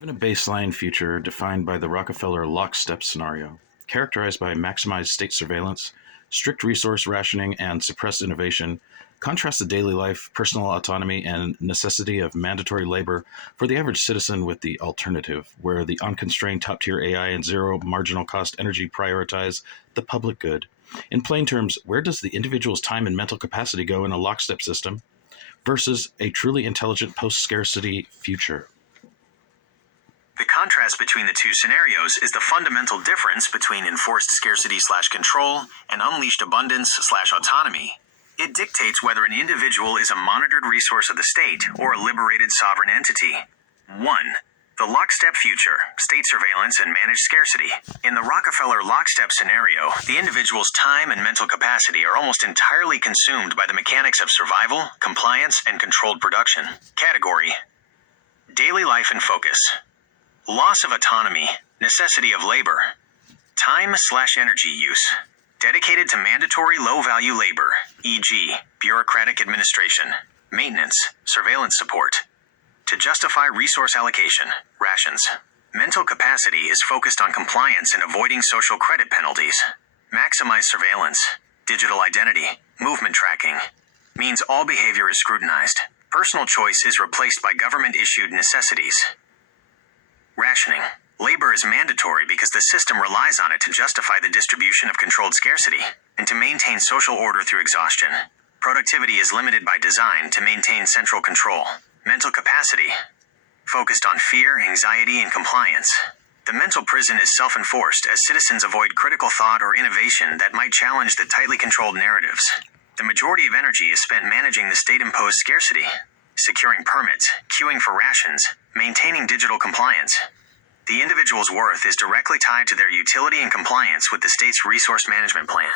Given a baseline future defined by the Rockefeller lockstep scenario, characterized by maximized state surveillance, strict resource rationing, and suppressed innovation, contrast the daily life, personal autonomy, and necessity of mandatory labor for the average citizen with the alternative, where the unconstrained top-tier AI and zero marginal cost energy prioritize the public good. In plain terms, where does the individual's time and mental capacity go in a lockstep system versus a truly intelligent post-scarcity future? The contrast between the two scenarios is the fundamental difference between enforced scarcity/control and unleashed abundance/autonomy. It dictates whether an individual is a monitored resource of the state or a liberated sovereign entity. 1. The lockstep future, state surveillance and managed scarcity. In the Rockefeller lockstep scenario, the individual's time and mental capacity are almost entirely consumed by the mechanics of survival, compliance, and controlled production. Category: daily life and focus. Loss of autonomy, necessity of labor. Time/energy use. Dedicated to mandatory low-value labor, e.g., bureaucratic administration, maintenance, surveillance support. To justify resource allocation, rations. Mental capacity is focused on compliance and avoiding social credit penalties. Maximize surveillance, digital identity, movement tracking. Means all behavior is scrutinized. Personal choice is replaced by government-issued necessities. Rationing. Labor is mandatory because the system relies on it to justify the distribution of controlled scarcity and to maintain social order through exhaustion. Productivity is limited by design to maintain central control. Mental capacity. Focused on fear, anxiety, and compliance. The mental prison is self-enforced as citizens avoid critical thought or innovation that might challenge the tightly controlled narratives. The majority of energy is spent managing the state-imposed scarcity, securing permits, queuing for rations, maintaining digital compliance. The individual's worth is directly tied to their utility and compliance with the state's resource management plan.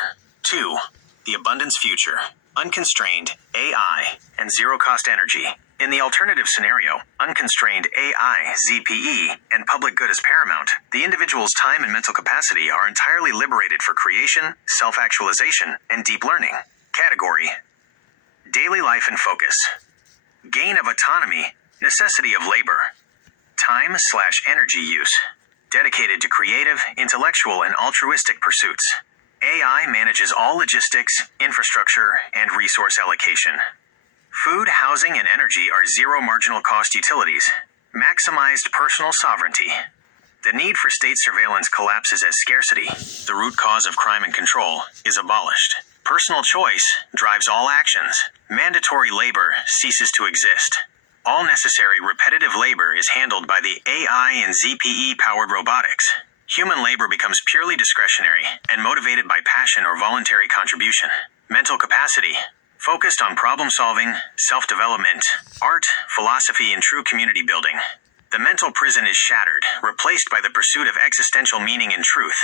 2. The abundance future, unconstrained AI, and zero-cost energy. In the alternative scenario, unconstrained AI, ZPE, and public good is paramount. The individual's time and mental capacity are entirely liberated for creation, self-actualization, and deep learning. Category: daily life and focus. Gain of autonomy, necessity of labor. Time/energy use. Dedicated to creative, intellectual, and altruistic pursuits. AI manages all logistics, infrastructure, and resource allocation. Food, housing, and energy are zero marginal cost utilities. Maximized personal sovereignty. The need for state surveillance collapses as scarcity, the root cause of crime and control, is abolished. Personal choice drives all actions. Mandatory labor ceases to exist. All necessary repetitive labor is handled by the AI and ZPE-powered robotics. Human labor becomes purely discretionary and motivated by passion or voluntary contribution. Mental capacity, focused on problem-solving, self-development, art, philosophy, and true community building. The mental prison is shattered, replaced by the pursuit of existential meaning and truth.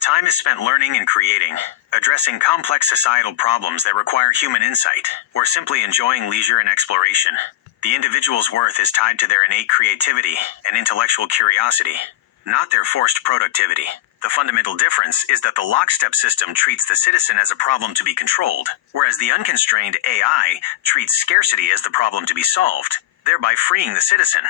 Time is spent learning and creating, addressing complex societal problems that require human insight, or simply enjoying leisure and exploration. The individual's worth is tied to their innate creativity and intellectual curiosity, not their forced productivity. The fundamental difference is that the lockstep system treats the citizen as a problem to be controlled, whereas the unconstrained AI treats scarcity as the problem to be solved, thereby freeing the citizen.